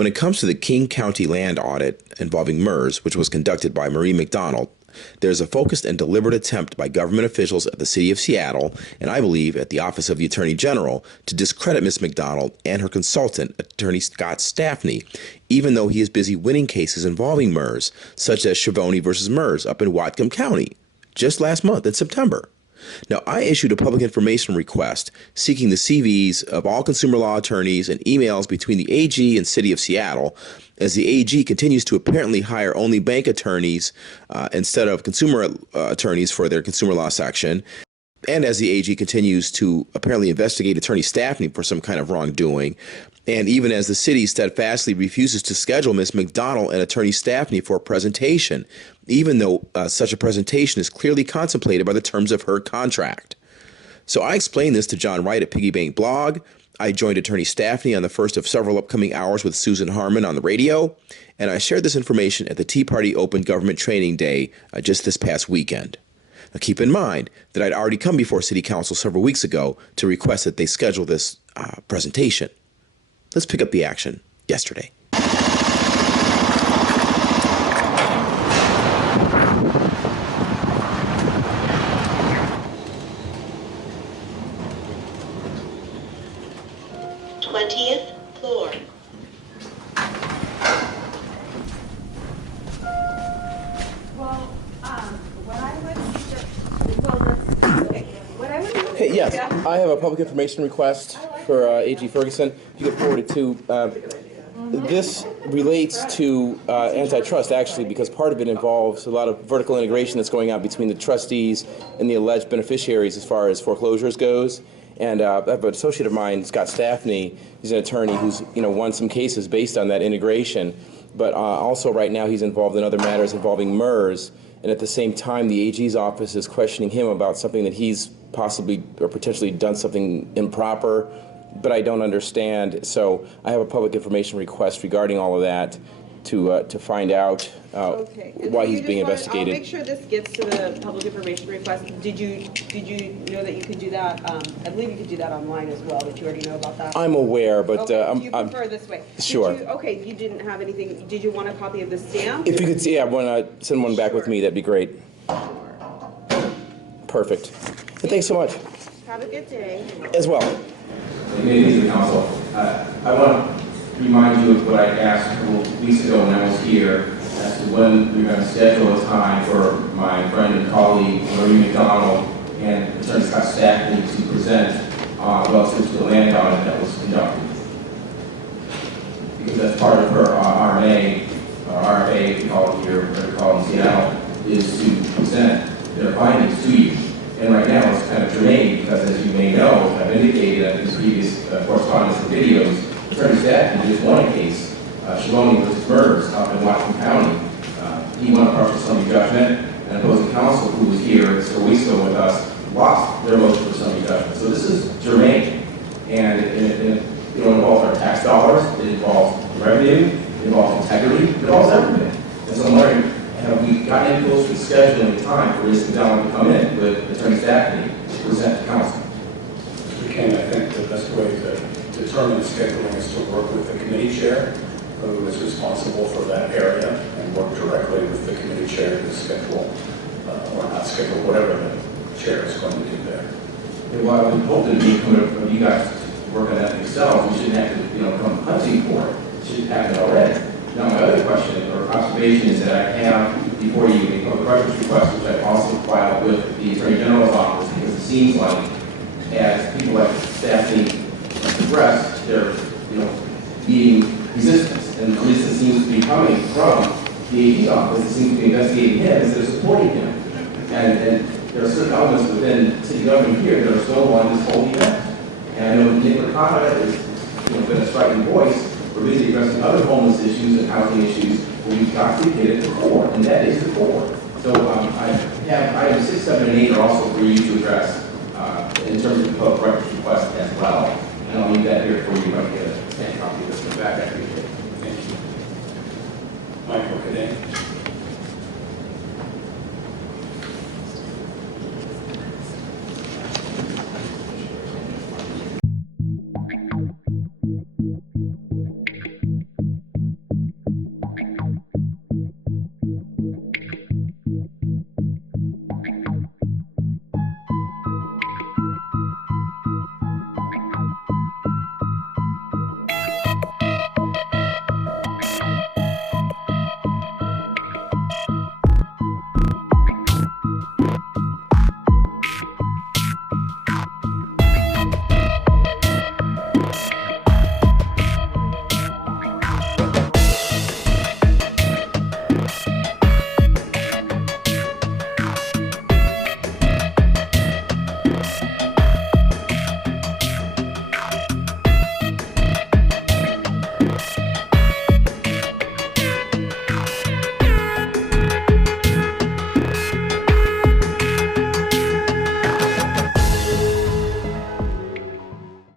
When it comes to the King County land audit involving MERS, which was conducted by Marie Mcdonnell, there's a focused and deliberate attempt by government officials at the City of Seattle, and I believe at the Office of the Attorney General, to discredit Ms. Mcdonnell and her consultant, Attorney Scott Stafne, even though he is busy winning cases involving MERS, such as Schiavone versus MERS up in Whatcom County, just last month in September. Now, I issued a public information request seeking the CVs of all consumer law attorneys and emails between the AG and City of Seattle, as the AG continues to apparently hire only bank attorneys instead of consumer attorneys for their consumer law section, and as the AG continues to apparently investigate Attorney Stafne for some kind of wrongdoing, and even as the city steadfastly refuses to schedule Ms. Mcdonnell and Attorney Stafne for a presentation, even though such a presentation is clearly contemplated by the terms of her contract. So I explained this to John Wright at Piggy Bank Blog. I joined Attorney Stafne on the first of several upcoming hours with Susan Harmon on the radio, and I shared this information at the Tea Party Open Government Training Day just this past weekend. Now, keep in mind that I'd already come before City Council several weeks ago to request that they schedule this presentation. Let's pick up the action yesterday. Floor. Hey, yes, I have a public information request for AG Ferguson. If you could forward it to. This relates to antitrust, actually, because part of it involves a lot of vertical integration that's going on between the trustees and the alleged beneficiaries as far as foreclosures goes. And I have an associate of mine, Scott Stafne. He's an attorney who's won some cases based on that integration. But also right now he's involved in other matters involving MERS. And at the same time, the AG's office is questioning him about something that he's possibly or potentially done something improper, but I don't understand. So I have a public information request regarding all of that to find out why he's being investigated. I'll make sure this gets to the public information request. Did you know that you could do that? I believe you could do that online as well. Did you already know about that? I'm aware, but okay. Do you prefer this way? Sure. You didn't have anything. Did you want a copy of the stamp? If you could see, send one back with me, that'd be great. Sure. Perfect. And thanks so much. Have a good day. As well. Ladies and council, I want to remind you of what I asked a couple of weeks ago when I was here as to when we were going to schedule a time for my friend and colleague Marie Mcdonnell and Attorney Scott Stafne to present relative to the land audit that was conducted. Because that's part of her RMA, RFA, we call it here, whatever we call it in Seattle, is to present their findings to you. And right now it's kind of germane because, as you may know, I've indicated in previous correspondence and videos, Attorney Stafne just won a case, Schiavone versus MERS up in Whatcom County. He won a partial summary judgment, and opposing counsel, who was here several weeks ago with us, lost their motion for summary judgment. So this is germane, and it involves our tax dollars, it involves revenue, it involves integrity, it involves everything. And so I'm wondering, have we gotten any closer to scheduling time for Ms. Mcdonnell to come in with Attorney Stafne to present to counsel? Mr. King, I think the best way to determine scheduling is to work with the committee chair who is responsible for that area and work directly with the committee chair to schedule or not schedule whatever the chair is going to do there. Well, I would hope that you guys work on that yourselves. You shouldn't have to come hunting for it. It should happen already. Now, my other question or observation is that I have before you a public records request, which I also filed with the Attorney General's office, because it seems like as people like Stafne Suppresse, they're meeting resistance, and resistance seems to be coming from the AG's office. It seems to be investigating him instead of supporting him, and there are certain elements within city government here that are still on this whole event. And I know Nick McConnell has been a striking voice. We're busy addressing other homeless issues and housing issues, but we've got to get at the core, and that is the core. So I have items 6, 7, and 8 are also for you to address in terms of the public records request as well. And I'll leave that here for you. I can get a stamp copy of this in the back. I appreciate it. Thank you. Michael, good day.